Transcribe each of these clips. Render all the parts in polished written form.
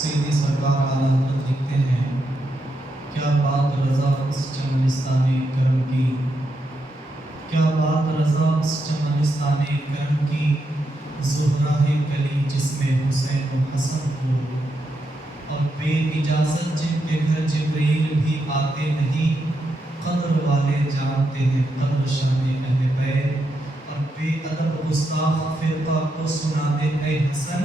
سیدی سرکار اعلیٰ حضرت لکھتے ہیں، کیا بات رضا اس چمنستان کرم کی، کیا بات رضا اس چمنستان کرم کی، زہرا ہے کلی جس میں حسین و حسن ہو، اور بے اجازت جن کے گھر جبریل بھی آتے نہیں، قدر والے جانتے ہیں قدر شان اہل بیت، اور بے ادب گستاخ فرقہ کو سنا دے اے حسن،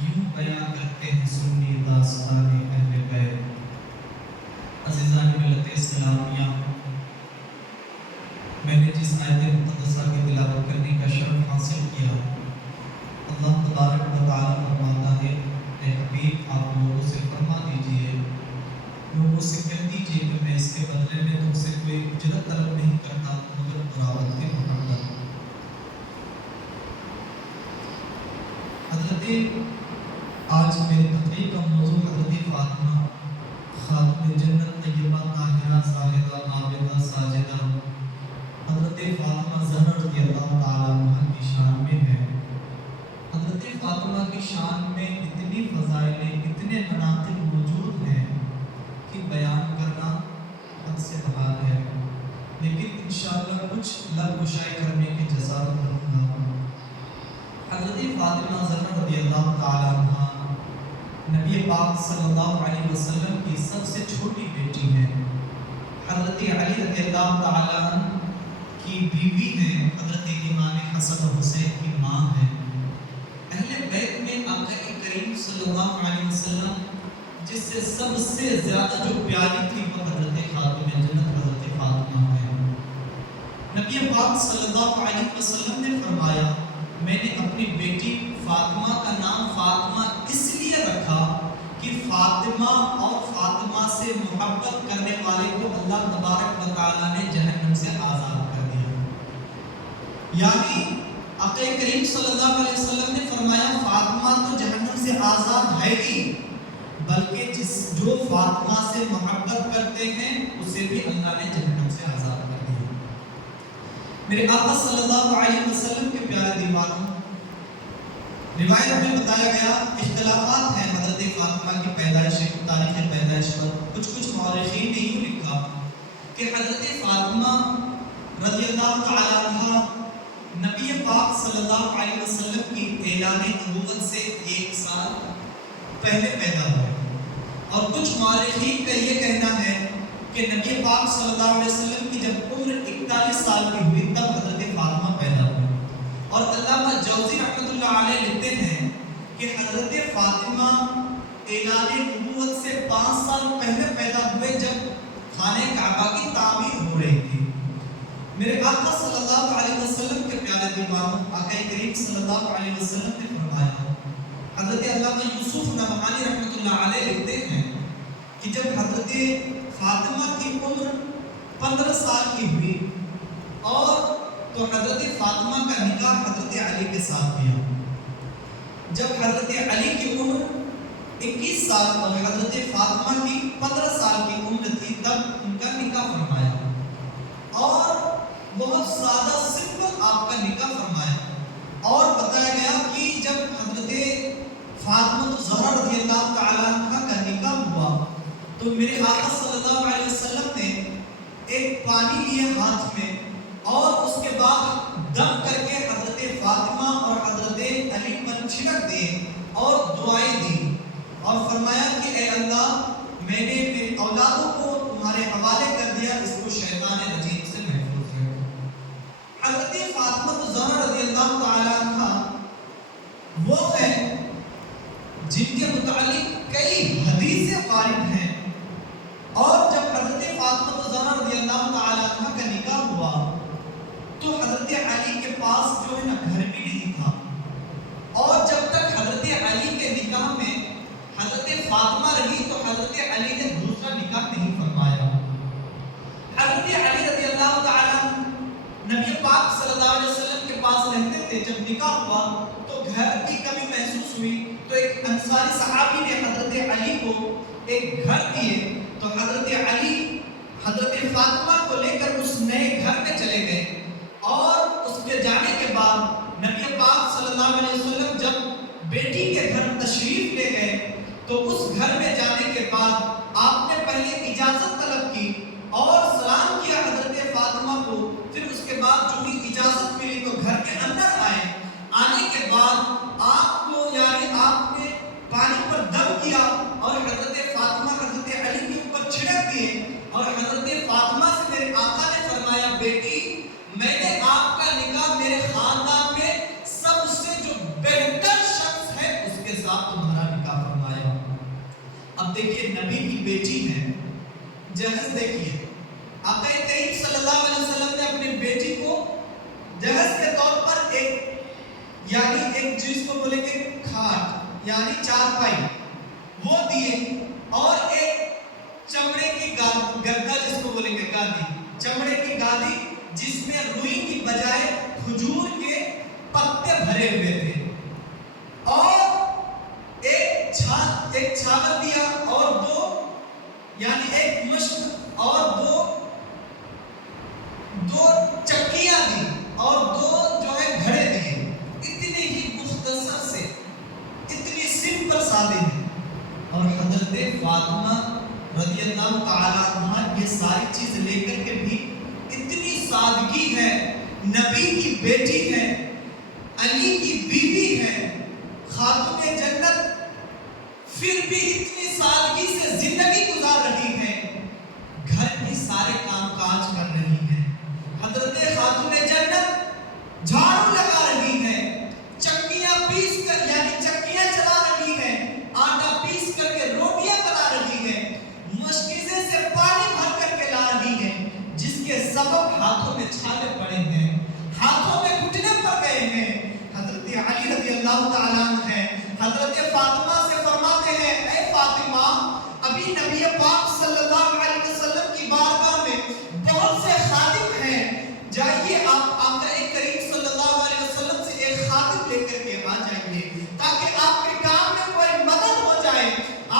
یوں بیان کرتے ہیں سنی داستان اہل بیت۔ عزیزان ملت اسلامیہ، میں نے جس آیت مقدسہ کی تلاوت کرنے کا شرف حاصل کیا، اللہ تبارک و تعالیٰ فرماتا ہے، اے حبیب آپ لوگوں سے فرما دیجئے، لوگوں سے کہہ دیجئے کہ میں اس کے بدلے میں تم سے کوئی اجرت طلب نہیں کرتا مگر قرابت کے محبت۔ حضرت آج میری تقریر کا موضوع حضرت فاطمہ خاتون جنت طیبہ طاہرہ زاہدہ عابدہ ساجدہ حضرت فاطمہ زہرا رضی اللہ تعالیٰ عنہ کی شان میں ہے۔ حضرت فاطمہ کی شان میں اتنی فضائلیں، اتنے مناقب موجود ہیں کہ بیان کرنا حد سے باہر ہے، لیکن انشاءاللہ کچھ لب گشائی کرنے کی جسارت رکھوں گا۔ حضرت فاطمہ زہرا رضی اللہ تعالیٰ عنہ نبی پاک صلی اللہ علیہ وسلم کی سب سے چھوٹی بیٹی ہے، حضرت علی رضی اللہ تعالیٰ عنہ کی بیوی ہے، حضرت امام حسن و حسین کی ماں ہے۔ اہل بیت میں آقا کریم صلی اللہ علیہ وسلم جس سے سب سے زیادہ جو پیاری تھی وہ حضرت خاتون جنت حضرت فاطمہ ہے۔ نبی پاک صلی اللہ علیہ وسلم نے فرمایا، میں نے اپنی بیٹی فاطمہ کا نام فاطمہ اس لیے رکھا کہ فاطمہ اور فاطمہ سے محبت کرنے والے کو اللہ تبارک و تعالیٰ نے جہنم سے آزاد کر دیا۔ یعنی آقا کریم صلی اللہ علیہ وسلم نے فرمایا فاطمہ تو جہنم سے آزاد ہے ہی، بلکہ جو فاطمہ سے محبت کرتے ہیں اسے بھی اللہ نے جہنم سے آزاد کر دیا۔ میرے آقا صلی اللہ علیہ وسلم کے پیارے دیوانوں، روایت میں بتایا گیا، اختلافات ہیں حضرت فاطمہ کی پیدائش، تاریخ پیدائش پر۔ کچھ مورخین نے یوں لکھا کہ حضرت فاطمہ رضی اللہ تعالیٰ عنہ نبی پاک صلی اللہ علیہ وسلم کی اعلان نبوت سے 1 سال پہلے پیدا ہوئے، اور کچھ مورخین کا یہ کہنا ہے کہ نبی پاک صلی اللہ علیہ وسلم کی جب عمر 41 سال کی ہوئی تب حضرت فاطمہ پیدا ہوئی۔ اور علامہ جوزی رحمۃ اللہ علیہ لکھتے ہیں کہ حضرت فاطمہ اعلان نبوت سے 5 سال پہلے پیدا ہوئے جب خانہ کعبہ کی تعمیر ہو رہی تھی۔ میرے آقا صلی اللہ علیہ وسلم کے پیارے دیوانوں، آقا کریم صلی اللہ علیہ وسلم نے فرمایا، حضرت علامہ یوسف نبہانی رحمۃ اللہ علیہ لکھتے ہیں کہ جب حضرت فاطمہ کی عمر 15 سال کی ہوئی اور تو حضرت فاطمہ کا نکاح حضرت علی کے ساتھ کیا۔ جب حضرت علی کی عمر 21 سال اور حضرت فاطمہ کی 15 سال کی عمر تھی تب ان کا نکاح فرمایا، اور بہت سادہ سمپل آپ کا نکاح فرمایا۔ اور بتایا گیا کہ جب حضرت فاطمہ زہرا رضی اللہ تعالیٰ عنہ کا نکاح ہوا تو میرے آقا صلی اللہ علیہ وسلم نے ایک پانی لیے ہاتھ میں، اور اس کے بعد دم کر کے حضرت فاطمہ اور حضرت علی پر چھڑک دیے اور دعائیں دی، اور فرمایا کہ اے اللہ، میں نے میری اولادوں کو تمہارے حوالے کر دیا، اس کو شیطان رجیم سے محفوظ رکھو۔ حضرت فاطمہ زہرا رضی اللہ تعالیٰ عنہ وہ ہے جن کے متعلق کئی حدیثیں وارد ہیں، اور جب حضرت فاطمہ زہرا رضی اللہ تعالیٰ عنہ کا نکاح ہوا تو حضرت علی کے پاس جو ہے نا گھر بھی نہیں تھا، اور جب تک حضرت علی کے نکاح میں حضرت فاطمہ رہی تو حضرت علی نے دوسرا نکاح نہیں فرمایا۔ حضرت علی رضی اللہ تعالیٰ نبی پاک صلی اللہ علیہ وسلم کے پاس رہتے تھے۔ جب نکاح ہوا تو گھر کی کمی محسوس ہوئی تو ایک انصاری صحابی نے حضرت علی کو ایک گھر دیے، تو حضرت علی حضرت فاطمہ کو لے کر اس نئے گھر میں چلے گئے، اور اس کے جانے کے بعد نبی پاک صلی اللہ علیہ وسلم جب بیٹی کے گھر تشریف لے گئے تو اس دیکھیے نبی کی بیٹی ہے، جہیز دیکھیے آقا کریم صلی اللہ علیہ وسلم نے اپنی بیٹی کو جہیز کے طور پر ایک چیز کو بولیں گے کھاٹ یعنی چارپائی وہ دیے، اور ایک چمڑے کی گدا جس کو بولیں گے گادی، چمڑے کی گادی جس میں روئی کی بجائے کھجور کے پتے بھرے ہوئے تھے، اور ایک چھاگل دیا، اور ایک مشت اور دو چکیاں دی، اور دو گھڑے دیے۔ اتنی ہی مختصر سے، اتنی سمپل سادے ہیں، اور حضرت فاطمہ رضی اللہ تعالیٰ عنہ یہ ساری چیز لے کر کے بھی اتنی سادگی ہے، نبی کی بیٹی ہے، علی کی بیوی ہے، خاتون جنت، پھر بھی اتنی سادگی سے زندگی گزار رہی ہے، گھر کی سارے کام کاج کر رہی ہے۔ حضرت خاتون جنت جھاڑو لگا رہی ہے، چکیاں پیس کر چکیاں چلا رہی ہے، آٹا پیس کر کے روٹیاں بنا رہی ہے، مشکیزے سے پانی بھر کر کے لا رہی ہے، جس کے سبب ہاتھوں میں چھالے پڑے ہیں، ہاتھوں میں گھٹنے پڑ گئے ہیں۔ حضرت علی رضی اللہ تعالیٰ عنہ ہے، حضرت فاطمہ سے فرماتے ہیں اے فاطمہ، ابھی نبی پاک صلی اللہ علیہ وسلم کی بارگاہ میں بہت سے خادم ہیں، جائیے آپ آقا کریم صلی اللہ علیہ وسلم سے ایک خادم لے کر کے آ جائیے، تاکہ آپ کے کام میں کوئی مدد ہو جائے،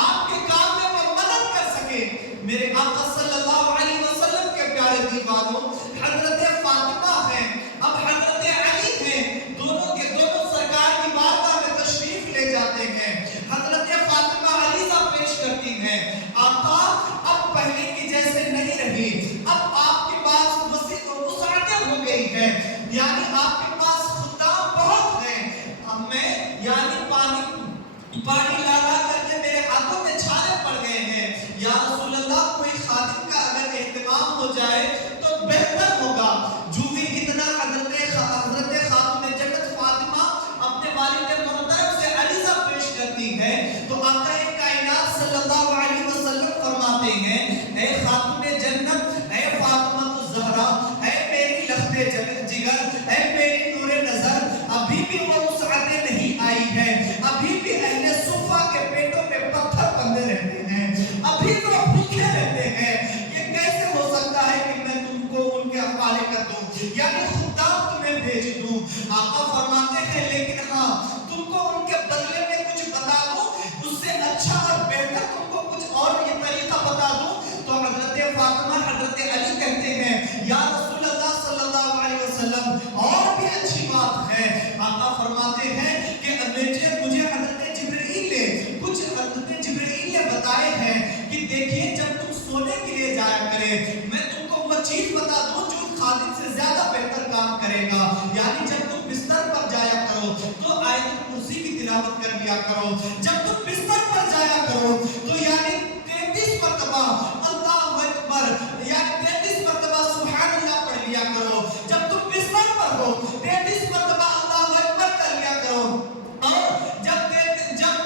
آپ کے کام میں کوئی مدد کر سکے۔ میرے آقا صلی اللہ علیہ وسلم کے پیارے دیوانوں، حضرت فاطمہ ہیں، اب حضرت علی ہیں، دونوں کے دونوں سرکار کی بارگاہ میں تشریف لے جاتے ہیں۔ حضرت فاطمہ عریضہ پیش کرتی ہیں، آقا اب پہلے کی جیسے نہیں رہی، اب آپ کے پاس وسعتیں ہو گئی ہیں، یعنی آپ کے پاس خدام بہت ہیں، اب میں پانی لا کر کے میرے ہاتھوں میں چھالے پڑ گئے ہیں، یا رسول اللہ کوئی خادم کا اگر اہتمام ہو جائے تو بہتر ہوگا۔ جو بھی اتنا حضرت خاتون جنت فاطمہ اپنے والد محترم سے عریضہ پیش کرتی ہے، تو آقا کائنات صلی اللہ علیہ وسلم فرماتے ہیں اے خاتون جنت، اے فاطمہ الزہرا، اے میری لخت جگر، اے میری نور نظر، ابھی بھی وہ وسعتیں نہیں آئی ہے، ابھی بھی اہل صفہ کے پیٹوں پہ پتھر بندے رہتے ہیں، ابھی وہ بھوکے رہتے ہیں، یہ کیسے ہو سکتا ہے کہ میں تم کو ان کے حوالے کر دوں، یعنی خدام تمہیں بھیج دوں؟ آقا فرماتے ہیں لیکن ہاں تم کو ان کے بدلے میں کچھ بتا دوں، اس سے اچھا اور بہتر تم کو کچھ اور یہ طریقہ بتا دوں۔ تو حضرت فاطمہ حضرت علی کہتے ہیں یا رسول اللہ صلی اللہ علیہ وسلم اور بھی اچھی بات ہے۔ آقا فرماتے ہیں کہ مجھے حضرت جبرائیل نے بتائے ہیں کہ دیکھیے جب تم سونے کے لیے جایا کرے، میں تم کو وہ چیز بتا دوں جو خادم سے زیادہ بہتر کام کرے گا، یعنی جب تم بستر پر جایا کرو تو آیت الکرسی کی تلاوت کر لیا کرو، جب تم بستر پر جایا کرو تو یعنی 33 مرتبہ اللہ اکبر یعنی 33 مرتبہ سبحان اللہ پڑھ لیا کرو، جب تم بستر پر ہو 33 مرتبہ اللہ اکبر کر لیا کرو، اور جب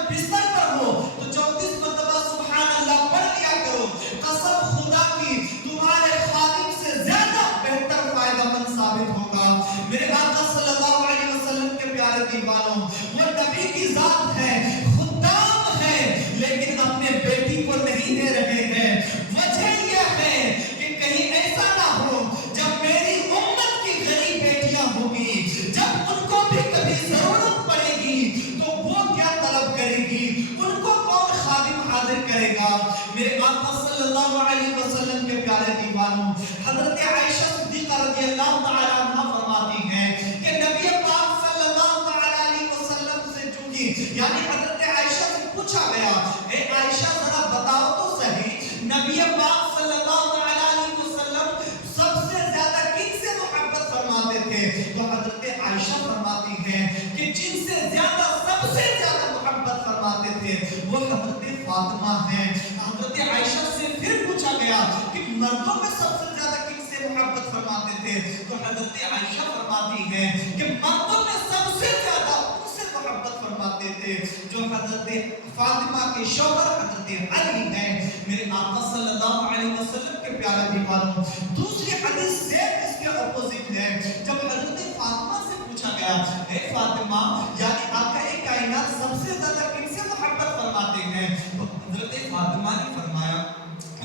بستر پر ہو تو 34 مرتبہ سبحان اللہ پڑھ لیا کرو۔ قسم خدا کی تمہارے خادم سے زیادہ بہتر فائدہ مند ثابت ہوگا۔ میرے آقا صلی اللہ علیہ وسلم کے پیارے دیوانوں، وہ نبی کی ذات ہے، خدام ہے، لیکن اپنے بیٹی کو نہیں دے رہے ہیں۔ وجہ یہ ہے کہ کہیں ایسا نہ ہو جب میری امت کی غریب بیٹیاں ہوگی، جب ان کو بھی کبھی ضرورت پڑے گی تو وہ کیا طلب کرے گی، ان کو کون خادم حاضر کرے گا؟ میرے آقا صلی اللہ علیہ وسلم کے پیارے دیوانوں، حضرت عائشہ صدیقہ رضی اللہ تعالیٰ عنہ فرماتی ہیں کہ نبی پاک صلی اللہ علیہ وسلم سے چونکہ یعنی حضرت عائشہ سے پوچھا گیا اے عائشہ ذرا بتاؤ تو صحیح، نبی پاک صلی اللہ علیہ وسلم سب سے زیادہ کن سے محبت فرماتے تھے؟ تو حضرت عائشہ فرماتی ہیں کہ جن سے زیادہ سب سے زیادہ محبت فرماتے تھے وہ حضرت فاطمہ ہیں۔ حضرت عائشہ سے پھر پوچھا گیا کہ مردوں میں سب سے زیادہ کن سے محبت فرماتے تھے؟ تو حضرت عائشہ فرماتی ہیں کہ مردوں میں سب سے زیادہ ان سے محبت محبت فرماتے تھے جو حضرت فاطمہ کے شوہر حضرت علی ہیں میرے آقا صلی اللہ علیہ وسلم کے پیارے دیوانوں. دوسری حدیث زید اس کے اپوزٹ ہے. جب حضرت فاطمہ سے پوچھا گیا اے فاطمہ یعنی آقا کائنات سب سے زیادہ کن سے محبت فرماتے ہیں تو حضرت فاطمہ نے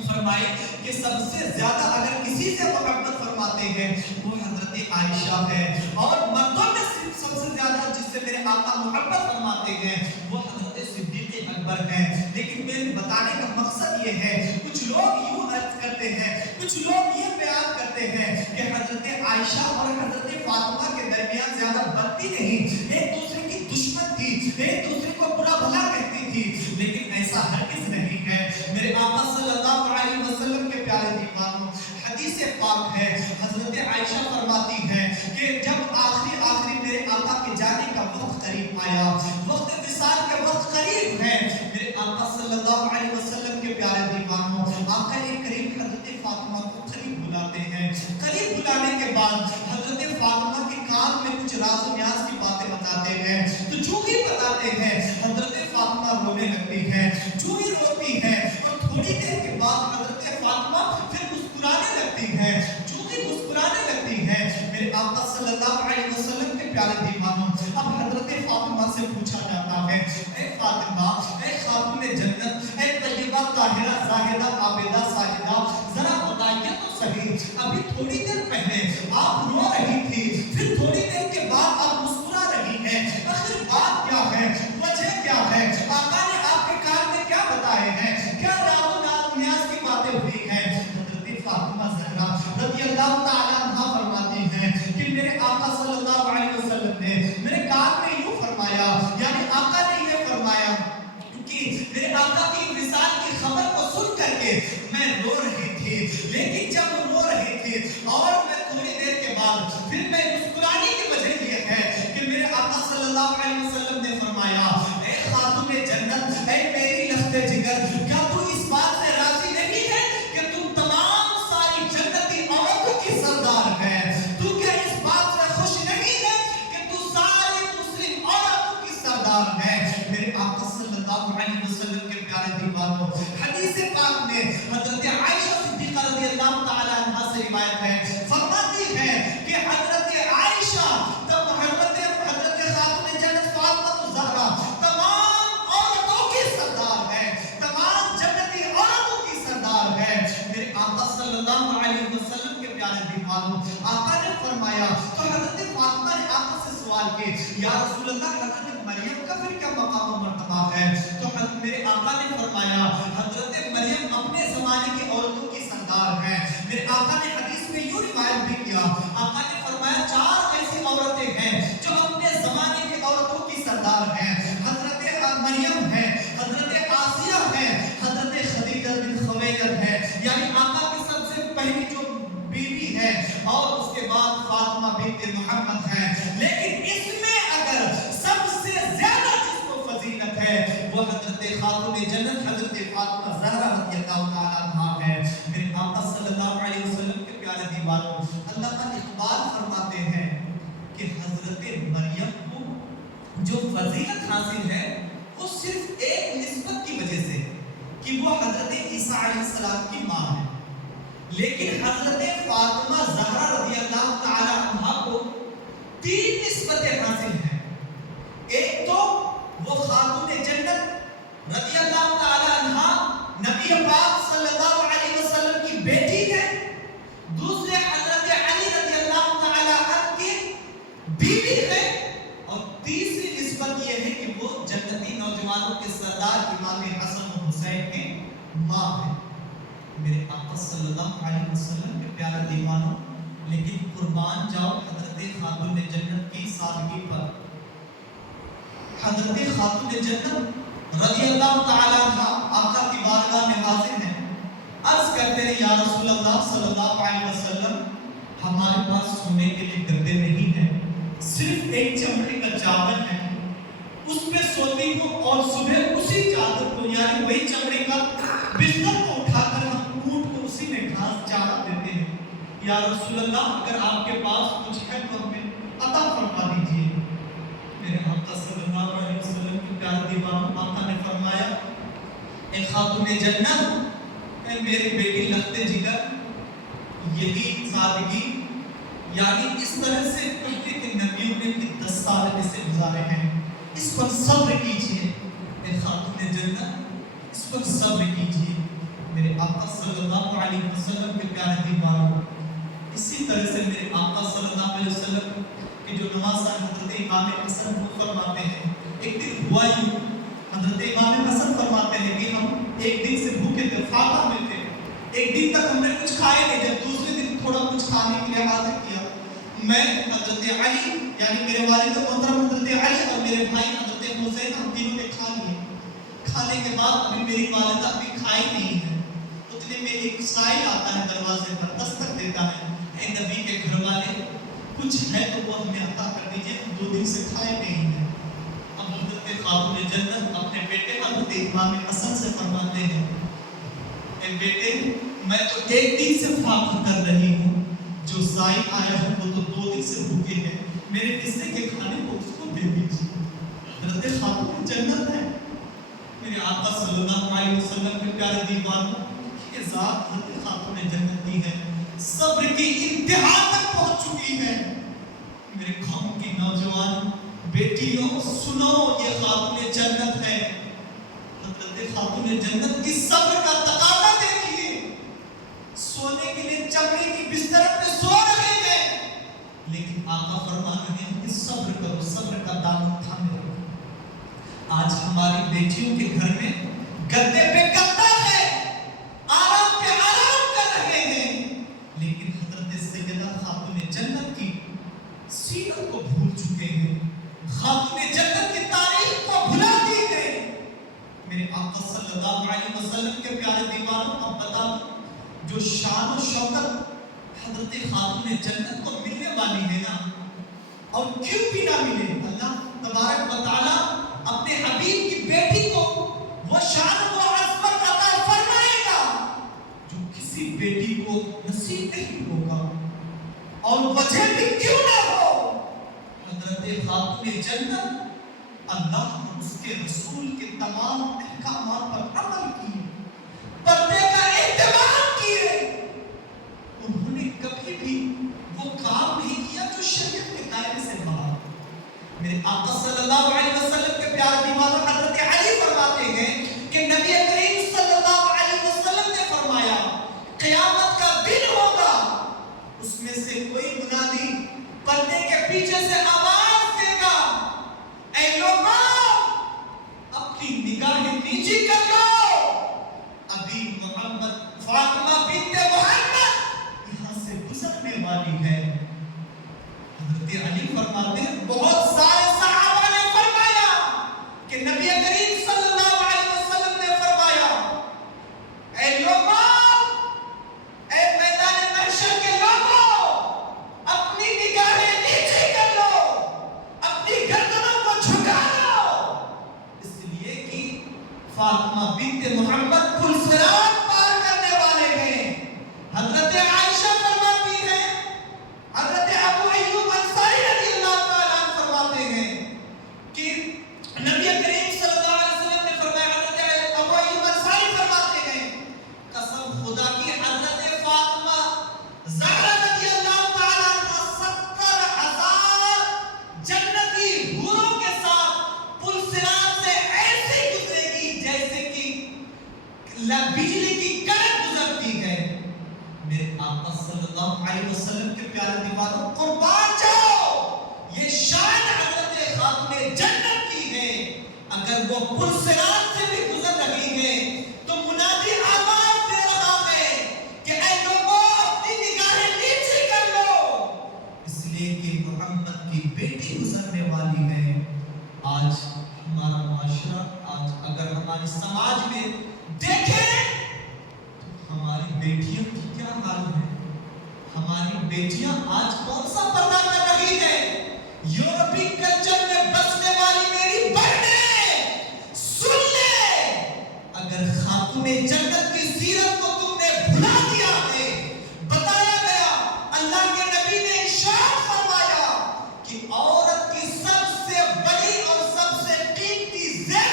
فرمائی کہ سب سے زیادہ اگر کسی سے محبت فرماتے ہیں وہ حضرت عائشہ ہے اور مردوں میں سب سے زیادہ جس سے میرے آقا محبت فرماتے ہیں وہ حضرت صدیق اکبر ہیں. لیکن میرے بتانے کا مقصد یہ ہے کچھ لوگ یوں عرض کرتے ہیں کچھ لوگ یہ بیان کرتے ہیں کہ حضرت عائشہ اور حضرت فاطمہ کے درمیان زیادہ بنتی نہیں ایک دوسرے کی دشمن تھی ایک دوسرے کو برا بھلا کہتی تھی لیکن ایسا ہرگز نہیں ہے. میرے آقا صلی اللہ علیہ وسلم کے پیارے دیوانوں حدیث پاک ہے حضرت عائشہ فرماتی ہے کہ جب آخری میرے آقا کے جانے کا وقت قریب آیا وقت وصال کے وقت قریب ہے میرے آقا صلی اللہ علیہ وسلم کے پیارے دیوانوں آقا کریم حضرت فاطمہ کو قریب بلاتے ہیں. قریب بلانے کے بعد حضرت فاطمہ کے کان میں کچھ راز و نیاز کی باتیں بتاتے ہیں تو جو ہی بتاتے ہیں حضرت فاطمہ رونے لگتی ہے جو ہی روتی ہے اور تھوڑی دیر کے بعد حضرت فاطمہ پھر مسکرانے لگتی ہے جو ہی مسکرانے لگتی ہے میرے آقا صلی اللہ علیہ وسلم کے پیارے دیوانوں اب حضرت فاطمہ سے پوچھا جاتا ہے اے فاطمہ اے خاتون جنت اے طیبہ طاہرہ زاہدہ عابدہ ساجدہ ذرا بتائیے تو صحیح ابھی تھوڑی دیر پہلے آپ رو رہی تھی پھر تھوڑی دیر کے بعد آپ مسکرا رہی ہیں آخر بات کیا ہے وجہ کیا ہے آقا نے آپ کے کان میں کیا بتائے ہیں کیا راز و نیاز کی باتیں ہوئی ہیں. حضرت فاطمہ زہرا رضی اللہ تعالی عنہا فرماتی ہیں کہ میرے آقا صلی اللہ علیہ وسلم نے میرے کان میں یوں فرمایا یعنی آقا نے یہ فرمایا کہ میرے آقا کی وصال کی خبر کو سن کر کے میں رو رہی تھی لیکن جب رو رہی تھی اور میں تھوڑی دیر کے بعد پھر میں مسکرانے کی وجہ یہ ہے کہ میرے آقا صلی اللہ علیہ وسلم نے فرمایا اے خاتون جنت اے میری لخت جگر کیا تو اس بات سے راضی نہیں ہے کہ تم تمام ساری جنتی عورتوں کی سردار ہے تو کیا اس بات سے خوش نہیں ہے کہ تو ساری مسلم عورتوں کی سردار ہے. میرے آقا صلی اللہ علیہ وسلم کے پیارے دیوانوں حدیث پاک میں حضرت عائشہ صدیقہ رضی اللہ تعالی عنہا سے روایت ہے فرماتی ہے کہ حضرت عائشہ تب حضرت خاتون جنت فاطمہ زہرا تمام عورتوں کی سردار ہے تمام جنتی عورتوں کی سردار ہے. میرے آقا صلی اللہ علیہ وسلم کے پیارے دیوانوں آقا نے فرمایا تو حضرت فاطمہ نے آقا سے سوال کی یا رسول اللہ حضرت مریم کا پھر کیا مقام و مرتبہ ہے تو میرے آقا نے فرمایا حضرت مریم اپنے زمانے کی عورتوں کی سردار ہے. میرے آقا نے حدیث میں یوں روایت بھی کیا آقا نے فرمایا 4 ایسی عورتیں ہیں جو اپنے زمانے کی عورتوں کی سردار ہیں حضرت مریم ہے حضرت آسیہ ہے حضرت خدیجہ بنت خویلد ہے یعنی آقا کی سب سے پہلی جو بیوی ہے اور اس کے بعد فاطمہ بنت محمد ہے. لیکن اس میں اگر سب سے زیادہ جس کو فضیلت ہے وہ حضرت خاتون جنت حضرت فاطمہ زہرا رضی اللہ تعالی عنہا ہے. میرے آقا صلی اللہ علیہ وسلم کے پیارے دیوانوں اللہ کا اقبال فرماتے ہیں کہ حضرت مریم کو جو فضیلت حاصل ہے وہ صرف ایک نسبت کی وجہ سے کہ وہ حضرت عیسیٰ علیہ السلام کی ماں ہے لیکن حضرت فاطمہ زہرا رضی اللہ تعالی عنہا کو 3 نسبتیں حاصل ہیں. ایک تو وہ خاتون جنت رضی اللہ تعالی عنہا نبی پاک صلی اللہ علیہ وسلم کی بیٹی ہے. دوسرے حضرت علی رضی اللہ تعالی عنہ کی بیوی ہے اور تیسری نسبت یہ ہے کہ وہ جنتی نوجوانوں کے سردار امام حسن و حسین کے ماں ہے. میرے آقا صلی اللہ علیہ وسلم کے پیارے دیوانوں لیکن قربان جاؤ حضرت خاتون جنت کی سادگی پر. حضرت خاتون جنت رضی اللہ تعالی عنہ آقا کی بارگاہ میں حاضر ہیں عرض کرتے ہیں یا رسول اللہ صلی اللہ علیہ وسلم ہمارے پاس سونے کے لیے گدے نہیں ہیں صرف ایک چمڑے کا چادر ہے اس پہ سوتی ہوں اور صبح اسی چادر کو یعنی وہی چمڑے کا بستر کو اٹھا کر ہم اونٹ کو اسی میں گھاس چارہ دیتے ہیں. یا رسول اللہ اگر آپ کے پاس کچھ ہے تو ہمیں عطا فرما دیجیے. میرے آقا صلی اللہ علیہ پیارے دیوانوں آقا نے فرمایا اے خاتون جنت، اے میری بیٹی لخت جگر، یہی سادگی یعنی اس طرح سے پہلے کے نبیوں نے بھی 10 سال ایسے گزارے ہیں، اس پر صبر کیجئے اے خاتون جنت، اس پر صبر کیجئے میرے آقا صلی اللہ علیہ وسلم کے پیارے دیوانوں۔ اسی طرح سے میرے آقا صلی اللہ علیہ وسلم کہ جو نواسا حضرت امام حسن وہ فرماتے ہیں، ایک دن ہوا یوں، حضرت امام حسن فرماتے ہیں کہ ہم ایک دن سے بھوکے تھے، فاقہ میں تھے، ایک دن تک ہم نے کچھ کھائے نہیں، جب دوسرے دن تھوڑا کچھ کھانے کے لیے حاضر کیا، میں حضرت علی یعنی میرے والد محترم حضرت علی اور میرے بھائی حضرت حسین ہم تینوں نے کھا لیے، کھانے کے بعد ابھی میری والدہ ابھی کھائی نہیں ہے، اتنے میں ایک سائل آتا ہے دروازے پر، دستک دیتا ہے، اے نبی کے گھر والے کچھ ہے تو وہ ہمیں عطا کر دیجئے، ہم 2 دن سے کھائے نہیں ہیں۔ اب حضرت خاتون جنت اپنے بیٹے حضرت امام حسن سے فرماتے ہیں اے بیٹے میں تو 1 دن سے فاقہ کر رہی ہوں، جو زائد آیا ہے وہ تو 2 دن سے بھوکے ہیں، میرے حصے کے کھانے کو اس کو دے دیجئے۔ حضرت خاتون جنت ہے میرے آقا صلی اللہ علیہ وسلم کے پیارے دیوانوں، یہ ذات حضرت خاتون جنت کی ہے، صبر کی انتہا تک پہنچ چکی ہے۔ میرے قوم کی نوجوان بیٹیوں سنو، یہ خاتون جنت ہے، حضرت خاتون جنت کی صبر کا تقاضا دیکھیے، سونے کے لیے چمڑے کی بستر پہ سو رہے ہیں، لیکن آقا فرما رہے ہیں کہ صبر کرو، صبر کا دامن تھامے رکھو۔ آج ہماری بیٹیوں کے گھر میں گدے پہ گدا ہے، آرام پہ آرام کر رہے ہیں، لیکن حضرت سیدہ خاتون جنت کی سیرت کو بھول چکے ہیں، خاتون جنت کی تاریخ کو بھلا دی گئے۔ میرے آقا صلی اللہ علیہ وسلم کے پیارے دیوانوں، اب بتا دو جو شان و شوکت حضرت خاتون جنت کو ملنے والی ہے نا، اور کیوں بھی نہ ملے، اللہ تبارک و تعالی اپنے حبیب کی بیٹی کو وہ شان و عظمت عطا فرمائے گا جو کسی بیٹی کو نصیب نہیں ہوگا، اور وجہ بھی کیوں نہ ہو، حضرت خاتون جنت اللہ اور اس کے رسول کے تمام احکامات پر عمل کیے، پردے کا اہتمام کیے، انہوں نے کبھی بھی وہ کام نہیں کیا جو شریعت کے دائرے سے باہر۔ میرے آقا صلی اللہ علیہ وسلم کے پیارے دیوانوں، حضرت علی فرماتے ہیں کہ نبی کریم صلی اللہ علیہ وسلم نے فرمایا قیامت کا دن ہوگا، اس میں سے کوئی منادی پردے کے پیچھے سے آواز دے گا، اے لوگوں اپنی نگاہیں نیچی کر لو، ابھی محمد فاطمہ بنت محمد یہاں سے گزرنے والی ہے۔ حضرت علی فرماتے ہیں بہت سارے صحابہ نے فرمایا کہ نبی کریم صلی اللہ علیہ وسلم نے فرمایا اے لوگوں، اے میدان محشر کے لوگوں، اپنی نگاہیں نیچے کر لو، اپنی گردنوں کو جھکا لو، اس لیے کہ فاطمہ بنت محمد پل صراط پار کرنے والے ہیں۔ حضرت عائشہ فرماتی ہیں، حضرت ابو ایوب انصاری رضی اللہ تعالیٰ عنہ فرماتے ہیں کہ نبی کریم صلی اللہ علیہ وسلم نے فرمایا، حضرت ابو ایوب انصاری فرماتے ہیں قسم خدا کی حضرت فاطمہ زہرا رضی اللہ تعالیٰ عنہ 70,000 جنتی حوروں کے ساتھ پل صراط سے ایسے گزرے گی جیسے کہ بجلی کی کرنٹ گزرتی ہے۔ میرے آقا صلی اللہ علیہ وسلم کے پیارے دیوانوں، قربان جاؤ، یہ شان حضرت خاتون جنت کی ہے، اگر وہ پل صراط سے بھی گزر رہی ہے تو منادی آواز دے رہا ہے کہ اے لوگوں اپنی نگاہیں نیچے کر لو، اس لیے کہ محمد کی بیٹی گزرنے والی ہے۔ آج ہمارا معاشرہ، آج اگر ہماری سماج میں دیکھیں ہماری بیٹیوں کی کیا حال ہے، ہماری بیٹیاں آج کون سا پردہ کر رہی ہے، یورپی کلچر میں بسنے والی میری بہنیں سن لے، اگر خاتون جنت کی سیرت کو تم نے بھلا دیا ہے، بتایا گیا اللہ کے نبی نے ارشاد فرمایا کہ عورت کی سب سے بڑی اور سب سے قیمتی زیور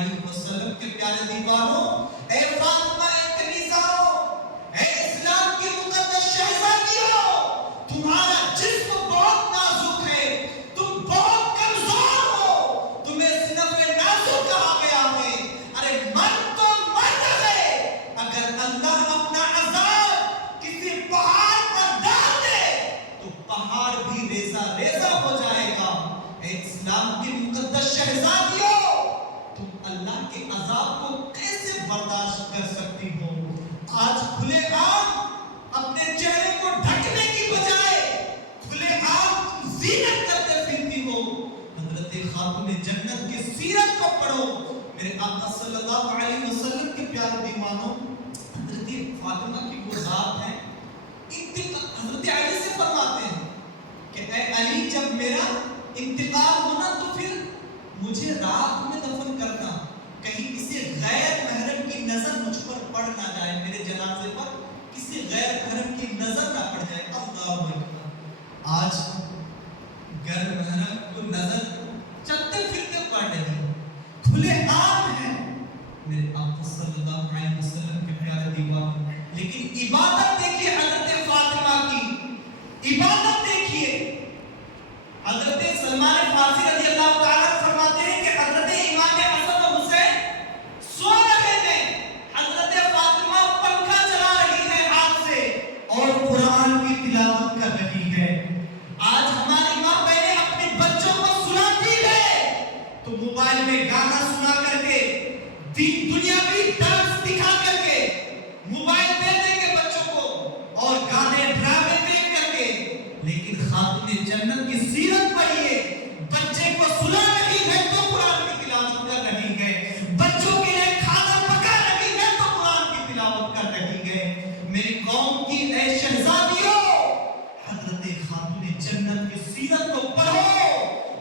علیہ وسلم کے پیارے دیوانوں، اے فاطمہ کنیزہ، اے اسلام کی مقدس شہزادیوں، تمہارا جسم بہت نازک ہے، تم بہت کمزور ہو، تمہیں صنف نازک کہا گیا ہے۔ ارے مرد تو مرد ہے، اگر اللہ اپنا عذاب کسی پہاڑ پر ڈال دے تو پہاڑ بھی ریزہ ریزہ ہو جائے گا۔ اے اسلام کی مقدس شہزادیوں، تم اللہ کے عذاب کو کیسے برداشت کر سکتی ہو؟ آج کھلے عام اپنے چہرے کو ڈھکنے کی بجائے کھلے عام زینت کرتے پھرتی ہو۔ حضرت خاتون جنت کی سیرت کو پڑھو۔ میرے آقا صلی اللہ علیہ وسلم کے پیارے دیوانوں، حضرت فاطمہ کی وہ ذات ہے، حضرت علی سے فرماتے ہیں کہ اے علی، جب میرا انتقال ہونا تو پھر مجھے رات میں دفن کرنا، کہیں کسی غیر محرم کی نظر مجھ پر پڑ نہ جائے، میرے جنازے پر کسی غیر محرم کی نظر نہ پڑ جائے۔ اللہ اکبر! آج غیر محرم کو نظر چلتے پھرتے پڑ رہی، کھلے عام ہے میرے آقا صلی اللہ علیہ وسلم کے پیارے دیوانوں۔ لیکن عبادت دیکھیے حضرت فاطمہ کی، عبادت دیکھیے۔ حضرت سلمان فارسی رضی اللہ تعالیٰ فرماتے ہیں کہ حضرت امام حسن و حسین سو رہے ہیں، حضرت فاطمہ پنکھا چلا رہی ہے ہاتھ سے اور قرآن کی تلاوت کر رہی ہے۔ آج ہماری ماں بہنیں اپنے بچوں کو سلاتی ہے تو موبائل میں گانا سنا کر کے، دنیاوی ڈانس دکھا کر کے موبائل دے دیں گے بچوں کو اور گانے ڈرامے دیکھ کر کے۔ لیکن خاتون جنت کی سیرت پڑھیے، بچے کو سلا رہی ہے تو قرآن کی تلاوت کر رہی ہے، بچوں کے لیے کھانا پکا رہی ہے تو قرآن کی تلاوت کر رہی ہے۔ میری قوم کی اے شہزادیوں، حضرت خاتون جنت کی سیرت کو پڑھو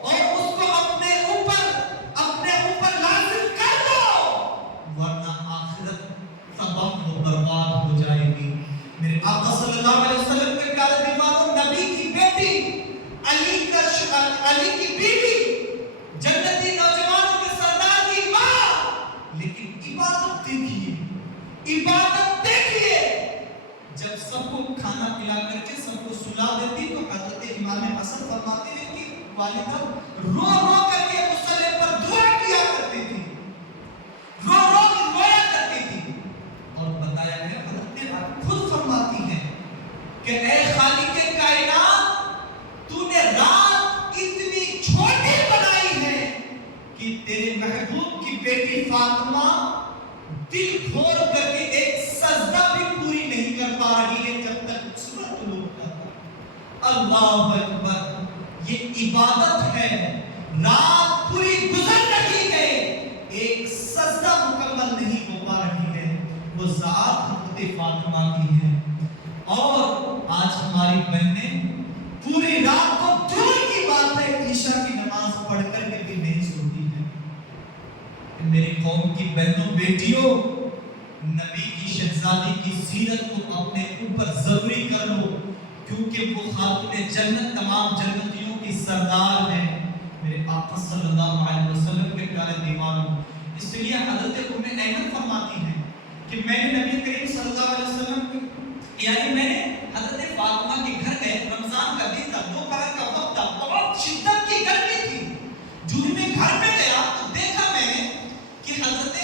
اور اس کو اپنے اوپر لازم کر لو، ورنہ آخرت تباہ و برباد ہو جائے گی۔ میرے آقا صلی اللہ علیہ وسلم کے پیارے دیوانوں، نبی کی بیٹی، علی کی بیوی، جنتی نوجوانوں کے سردار کی ماں، لیکن عبادت دیکھیے، عبادت دیکھیے۔ جب سب کو کھانا پلا کر کے سب کو سلا دیتی تو حضرت امام حسن فرماتے ہیں کہ والدہ رو رو کر کے مصلی پر دعا کیا کرتی تھی، رو رو کے رویا کرتی تھی۔ اور بتایا گیا، حضرت خود فرماتی ہیں کہ اے خالق کائنات، تو نے رات اتنی چھوٹی بنائی ہے کہ تیرے محبوب کی بیٹی فاطمہ دل کھول کر کے ایک سجدہ بھی پوری نہیں کر پا رہی ہے جب تک سورہ طلوع ہوتا ہے۔ اللہ اکبر! یہ عبادت ہے، رات پوری گزر رہی ہے، ایک سجدہ مکمل نہیں ہو پا رہی ہے، وہ ذات حضرت فاطمہ کی ہے۔ اور آج ہماری بہنیں پوری رات کو دور کی بات ہے عشاء کی نماز پڑھ کر کے بھی نہیں سوتی ہے۔ میری قوم کی بہنوں بیٹیوں، نبی کی شہزادی کی سیرت کو اپنے اوپر ضروری کر لو، کیونکہ وہ خاتون جنت تمام جنتیوں کی سردار ہے، میرے آقا صلی اللہ علیہ وسلم کے پیارے دیوانوں۔ اس لیے حضرت ام ایمن فرماتی ہیں کہ میں نے نبی کریم صلی اللہ علیہ وسلم یعنی میں نے حضرت فاطمہ کے گھر گئے، رمضان کا دن تھا، دوپہر کا وقت تھا، بہت شدت کی گرمی تھی۔ جو میں گھر میں گیا تو دیکھا میں نے کہ حضرت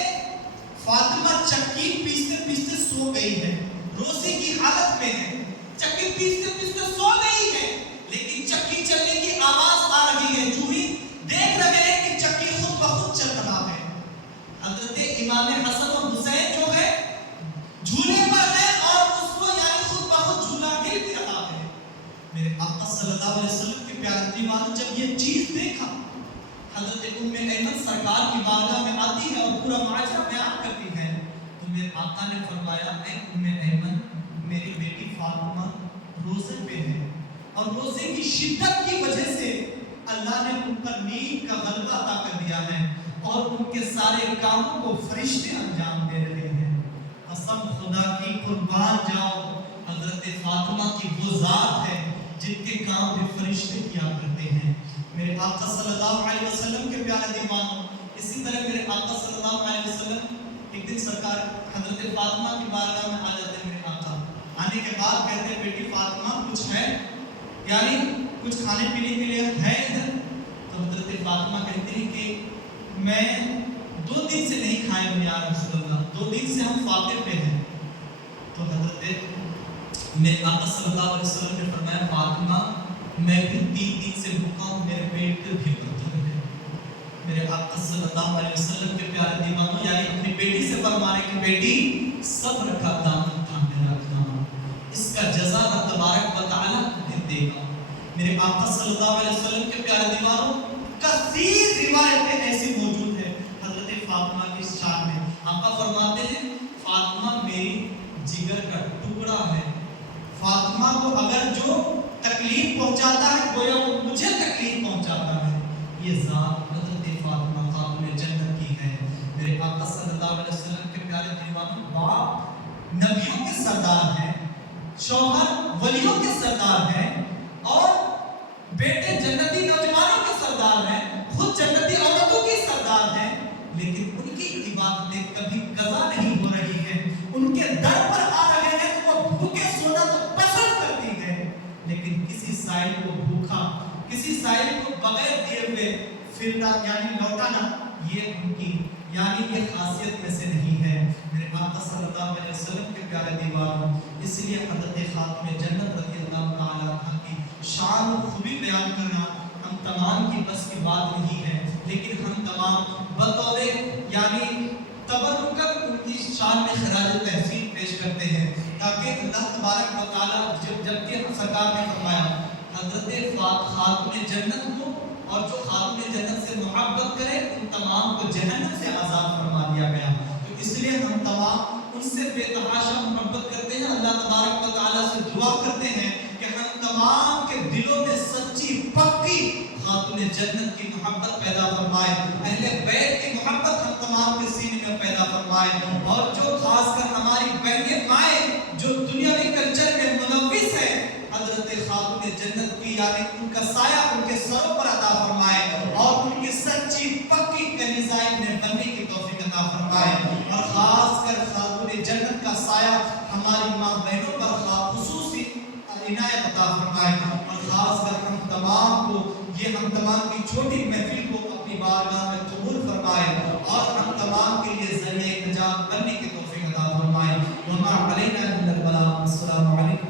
فاطمہ چکی پیستے پیستے سو گئی ہے، روزے کی حالت میں ہے، چکی پیستے پیستے سو گئی ہے، لیکن چکی چلنے کی آواز آ رہی ہے۔ جو ہی دیکھ رہے ہیں کہ چکی خود بخود چل رہا ہے، حضرت امام حسن اور حسین جو ہے جھولے پر ہے اور اس کو یعنی خود بخود جھولا ہل بھی رہا ہے۔ میرے آقا صلی اللہ علیہ وسلم کے پیارے دیوانوں، جب یہ چیز دیکھا، حضرت ام ایمن سرکار کی بارگاہ میں آتی ہے اور پورا ماجرا بیان کرتی ہے، تو میرے آقا نے فرمایا، اے ام ایمن، میری بیٹی فاطمہ روزے پہ ہے اور روزے کی شدت کی وجہ سے اللہ نے ان پر نیند کا غلبہ عطا کر دیا ہے اور ان کے سارے کاموں کو فرشتے انجام دے رہے ہیں۔ قسم خدا کی قربان جاؤ، حضرت فاطمہ کی وہ ذات ہے جن کے کام بھی فرشتے کیا کرتے ہیں۔ میرے آقا صلی اللہ علیہ وسلم کے پیارے دیوانوں، اسی طرح میرے آقا صلی اللہ علیہ وسلم ایک دن سرکار حضرت فاطمہ کی بارگاہ میں آ جاتے ہیں میرے آقا، آنے کے بعد کہتے ہیں بیٹی فاطمہ کچھ ہے، یعنی کچھ کھانے پینے کے لیے ہے ادھر؟ تو حضرت فاطمہ کہتے ہیں کہ میں 2 دن سے نہیں کھائے ہوں یا رسول اللہ، 2 دن سے ہم فاطر پہ ہیں۔ تو حضرت میرے آقا صلی اللہ علیہ وسلم نے فرمایا فاطمہ میں بھی 3 دن سے بھوکا ہوں، میرے پیٹ بھی پتھر ہے۔ میرے آقا صلی اللہ علیہ وسلم کے پیارے دیوانوں، یعنی اپنی بیٹی سے فرمانے کی بیٹی صبر کا دامن تھامے رکھنا، اس کا جزا اللہ تبارک و تعالیٰ تمہیں دے گا۔ میرے آقا صلی اللہ علیہ وسلم کے پیارے دیوانوں، کثیر روایتیں ایسی موجود ہیں حضرت فاطمہ کی شان میں۔ آقا فرماتے ہیں فاطمہ میری جگر کا ٹکڑا ہے، فاطمہ کو اگر جو تکلیف پہنچاتا ہے گویا وہ مجھے تکلیف پہنچاتا ہے۔ یہ ذات حضرت فاطمہ خاتون جنت کی ہے۔ میرے آقا صلی اللہ علیہ وسلم کے پیارے دیوانوں، باپ نبیوں کے سردار ہیں، شوہر ولیوں کے سردار ہیں، اور بیٹے جنتی نوجوانوں کے سردار ہیں، خود جنتی عورتوں کے سردار ہیں، لیکن ان کی عبادتیں کبھی قضا نہیں ہو رہی ہیں۔ ان کے در پر آ رہے ہیں تو وہ بھوکے سونا تو پسند کرتی ہے، لیکن کسی سائل کو بھوکا، کسی سائل کو بغیر دیے ہوئے پھرنا یعنی لوٹانا، یہ ان کی یعنی یہ خاصیت میں سے نہیں ہے۔ میرے آقا صلی اللہ علیہ وسلم کے پیارے دیوانوں، اس لیے حضرت خاتون جنت رضی اللہ تعالیٰ عنہ کی شان و خوبی بیان کرنا ہم تمام کی بس کی بات نہیں ہے، لیکن ہم تمام بطور یعنی تبرکت ان کی شان میں خراج تحسین پیش کرتے ہیں، تاکہ اللہ تبارک و تعالیٰ جبکہ سرکار نے فرمایا حضرت خاتون جنت کو اور جو خاتون جنت سے محبت کرے ان تمام کو جہنم سے آزاد فرما دیا گیا، تو اس لیے ہم تمام ان سے بے تحاشا محبت کرتے ہیں۔ اللہ تبارک و تعالیٰ سے دعا کرتے ہیں کہ ہم تمام کے دلوں میں سچی پکی خاتون جنت کی محبت پیدا فرمائے، اہل بیت کی محبت ہم تمام کے سینے میں پیدا فرمائے، اور جو خاص کر ہماری بہنیں مائیں جو دنیاوی کلچر میں ملوث ہے، حضرت خاتون جنت کی یعنی ان کا سایہ ان کے سروں پر عطا فرمائے، اور ان کی سچی پکی کنیزائیں میں بننے کی توفیق عطا فرمائے، اور خاص کر خاتون جنت کا سایہ ہماری ماں بہنوں پر خصوصی عنایت عطا فرمائے، اور خاص کر ہم تمام کو ہم تمام کی چھوٹی محفل کو اپنی بارگاہ میں قبول فرمائے، اور ہم تمام کے لیے ذریعہ نجات بننے کی توفیق عطا فرمائے۔ وما علینا الا البلاغ۔ السلام علیکم۔